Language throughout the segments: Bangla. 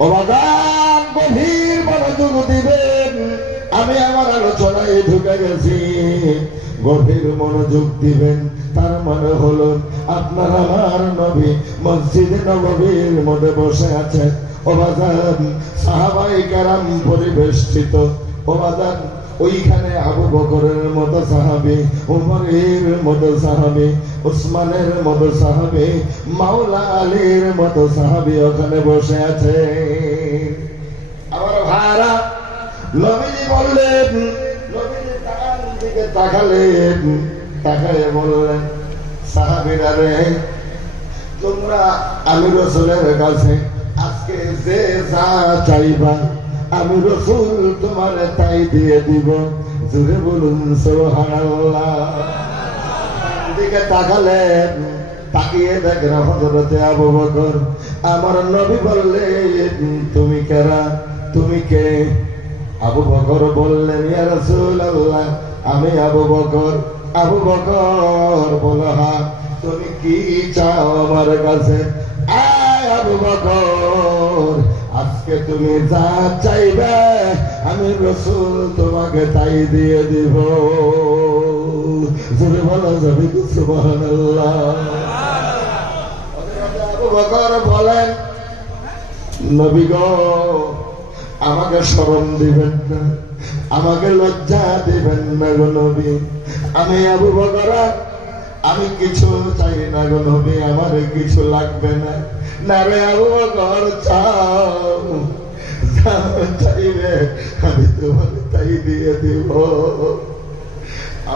অবাদান গভীর মনোযোগ দিবেন। আমি আমার আলোচনায় ঢুকে গেছি। গভীর মনোযোগ দিবেন, তার মানে হলো আপনার আমার নবী মসজিদে নবীর মনে বসে আছেন। অবাদান সাহাবাই কারাম পরিবেষ্টিত। অবাদান ওইখানে আবু বকরের মতো সাহাবি, উমরের মতো সাহাবি, উসমানের মতো সাহাবি, মাওলা আলীর মতো সাহাবে ওখানে বসে আছে। আমার ভাড়া নবীজি বললেন, নবীজি ডান দিকে তাকালেন তাকায় বললেন, সাহাবিরা রে, তোমরা আমি রসুলের কাছে আজকে যে যা চাইবা আমি রসুল তোমার তাই দিয়ে দিব। জুড়ে বলুন সোহানাল্লাহ দিকে তাকালেন, তাকিয়ে দেখেন হজরতে আবু বকর। আমার নবী বললেন, তুমি কেরা? তুমি কে? আবু বকর বললেন, ইয়া রাসূলুল্লাহ, আমি আবু বকর। আবু বকর বলো হ্যাঁ তুমি কি চাও আমার কাছে? আয় আবু বকর। আজকে তুমি যা চাইবে, আমি রসুল তোমাকে তাই দিয়ে দিব। জোরে বলা যাবে কি সুবহানাল্লাহ। আবু বকর বলেন, নবী গো, আমাকে স্মরণ দিবেন না, আমাকে লজ্জা দিবেন না গো নবী। আমি আবু বকর আমি কিছু চাই না গো নবী, আমার কিছু লাগবে না। না রে আবু বকর চাও চাইবে আমি তোমার তাই দিয়ে দিব।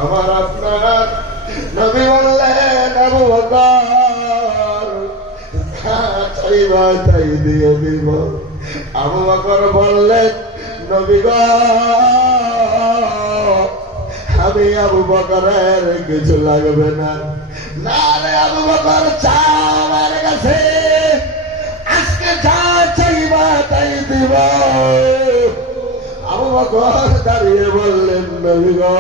আমার আপনার নবী বললেন, আবু বকর চাইবা তাই দিয়ে দিব। আবু বকর বললেন, নবী গো আমি আবু বকরের কিছু লাগবে না। না রে আবু বকর আমার কাছে, আজকে যা চাইবা তাই দিব। আবু বকর দাঁড়িয়ে বললেন, নবী গো,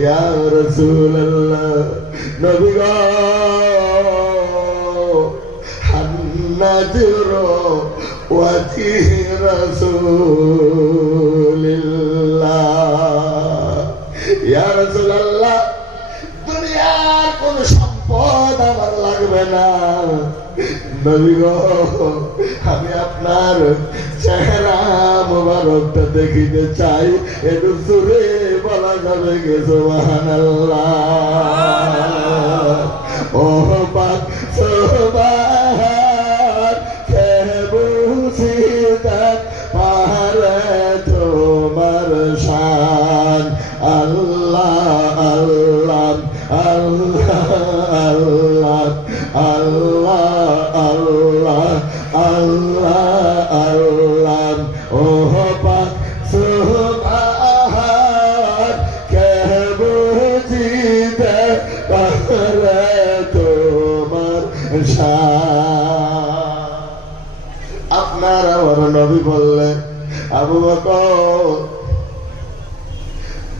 ইয়া রাসূলুল্লাহ, নবী গো, হান্নাজুর ওয়াজি রাসূলিল্লাহ লাগবে না। নবী আমি আপনার চেহারা মোবারকটা দেখিতে চাই। একটু সুরে বলা যাবে গে, সুবহানাল্লাহ। ও পাক বুঝিতাম পাহাড়ে তোমার শান। আল্লাহ আল্লাহ। আপনার আমার নবী বললেন আবু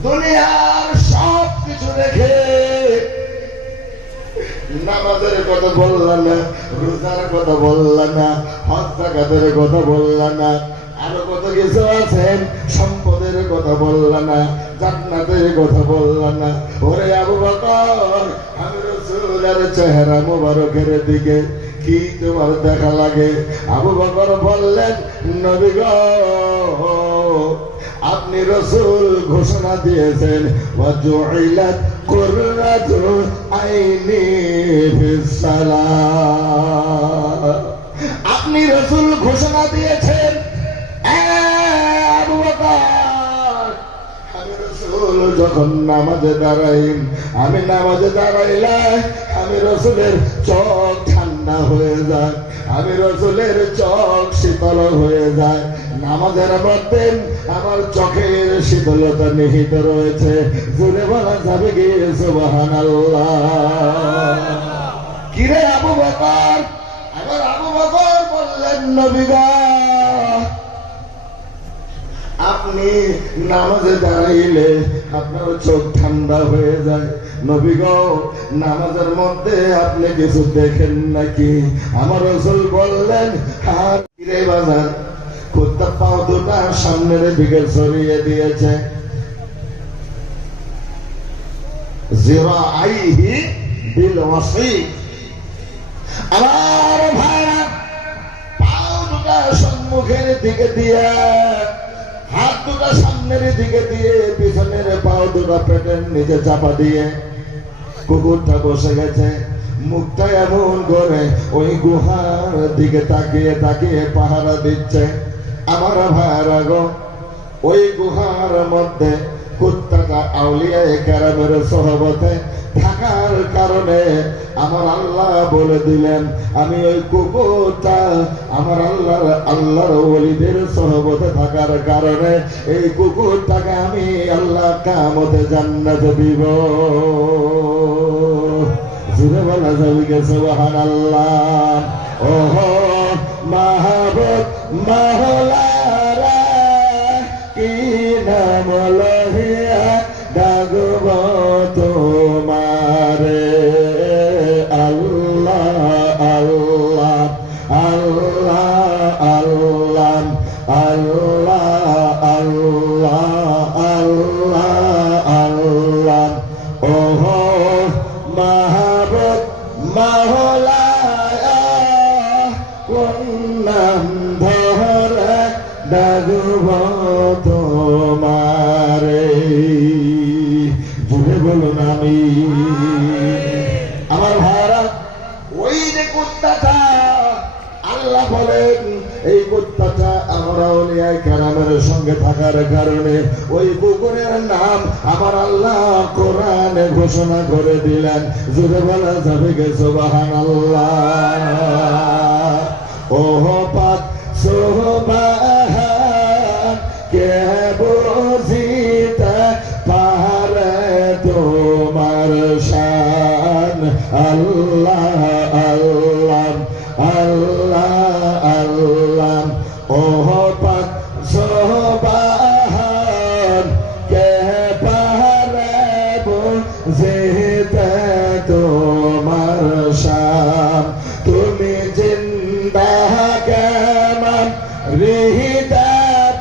দুনিয়ার সব কিছু রেখে নামাজের কথা বললাম না, রোজার কথা বললাম না হজ জাকাতের কথা বললাম না, আরও কত কিছু আছেন সম্পদের কথা বললাম না জান্নাতের কথা বললাম না। ওরে আবু বকর, আমি রসুলের চেহারা মোবারকের দিকে কি তোমার দেখা লাগে? আবু বকর বললেন, নবী গো, আপনি রসুল ঘোষণা দিয়েছেন, ওয়াজুইলাত কুররাতু আইনি ফিসসালাহ আপনি রসুল ঘোষণা দিয়েছেন যখন নামাজে দাঁড়াই, আমি নামাজে দাঁড়াইলে আমি রসুলের চোখ ঠান্ডা হয়ে যায়, আমি রসুলের চোখ শীতল হয়ে যায়। নামাজের মধ্যে আমার চোখের শীতলতা নিহিত রয়েছে। জুড়ে বলা যাবে গিয়ে সুবাহান কিরে আবু বকর? আবার আবু বকর বললেন নবীগা আপনি নামাজে দাঁড়াইলে আপনার চোখ ঠান্ডা হয়ে যায়। নামাজের মধ্যে আপনি কিছু দেখেন নাকি? আমার রসুল বললেন বাজার? পাও দুটা সামনের দিকে সরিয়ে দিয়েছে। বিল আমার ভাইরা পাও দুটা সম্মুখের দিকে দিয়ে হাত দুটা সামনের দিকে দিয়ে, পিছনের পাও দুটা পেটের নিচে চাপা দিয়ে, কুকুরটা বসে গেছে। মুখটা এমন করে, ওই গুহার দিকে তাকিয়ে তাকিয়ে পাহারা দিচ্ছে। আমার ভাইরা গো, ওই গুহার মধ্যে কুত্তাটা আউলিয়া ক্যারামের সহবতে থাকার কারণে আমার আল্লাহ বলে দিলেন, আমি ওই কুকুরটা আমার আল্লাহর আল্লাহর ওলিদের সহবতে থাকার কারণে এই কুকুরটাকে আমি আল্লাহ কামতে জান্নাত দিব। জুড়ে বলা যাবে গে সুবহান আল্লাহ ওহো, মাহবুব মাহলারা, কি নাম ডাকব তোমারে। আল্লাহ আল্লাহ আল্লাহ আল্লাহ। কারামের সঙ্গে থাকার কারণে ওই কুকুরের নাম আমার আল্লাহ কোরআনে ঘোষণা করে দিলেন। জুড়ে বলা যাবে গেছো বাহান আল্লাহ ওহ পাক সোহবাহান কেমন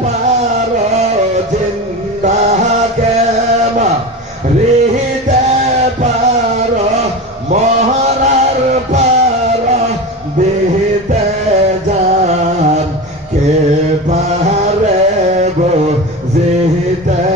পার জিন্দা কেমন রিহিতে পারো মহরার পার বিহিতে যান কে পারে গো? জিহিতে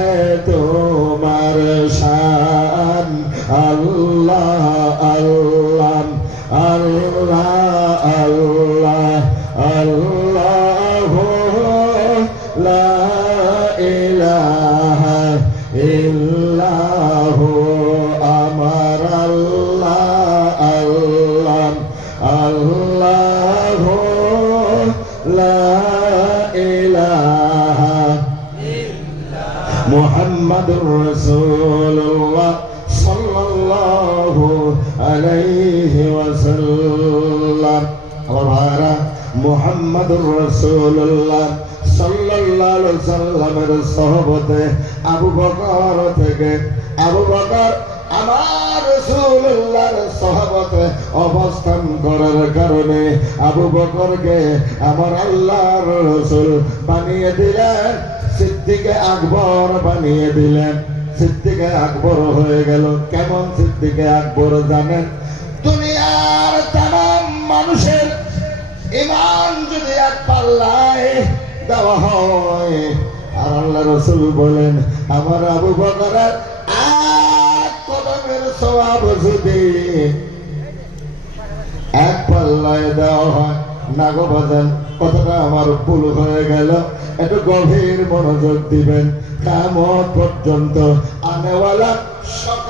করার কারণে আবু বকরকে আমার আল্লাহর রাসূল বানিয়ে দিলেন, সিদ্দিকে আকবর বানিয়ে দিলেন। সিদ্দিকে আকবর হয়ে গেল। কেমন সিদ্দিকে আকবর জানেন? দুনিয়ার তাম মানুষের ইমান যদি এক পাল্লায় দেওয়া হয়, আর আল্লাহ রসুল বলেন, আমার আবু বকরের এক কদমের সবাব যদি এক পাল্লায় দেওয়া হয় নাগো কথাটা আমার ভুল হয়ে গেল। একটু গভীর মনোযোগ দিবেন। কামত পর্যন্ত আনেওয়ালা সকল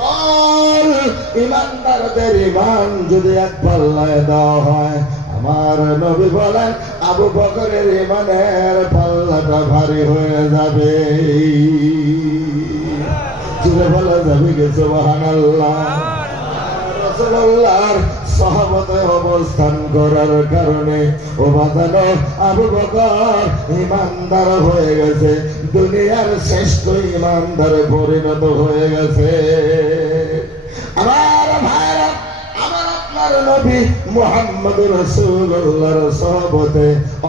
ইমানদারদের ইমান যদি এক পাল্লায় দেওয়া হয়, আমার নবী বলেন, আবু বকরের ইমানের পাল্লাটা ভারী হয়ে যাবে। জুড়ে বলা যাবে গে, সুবহানাল্লাহ। রাসূলুল্লাহর সহবতে অবস্থান করার কারণে ও বাঁধানো আবু বকর ইমানদার হয়ে গেছে, দুনিয়ার শ্রেষ্ঠ ইমানদারে পরিণত হয়ে গেছে। আমার ভাইরা আমার আপনার নবী মোহাম্মদ রসুল্লাহর সহবতে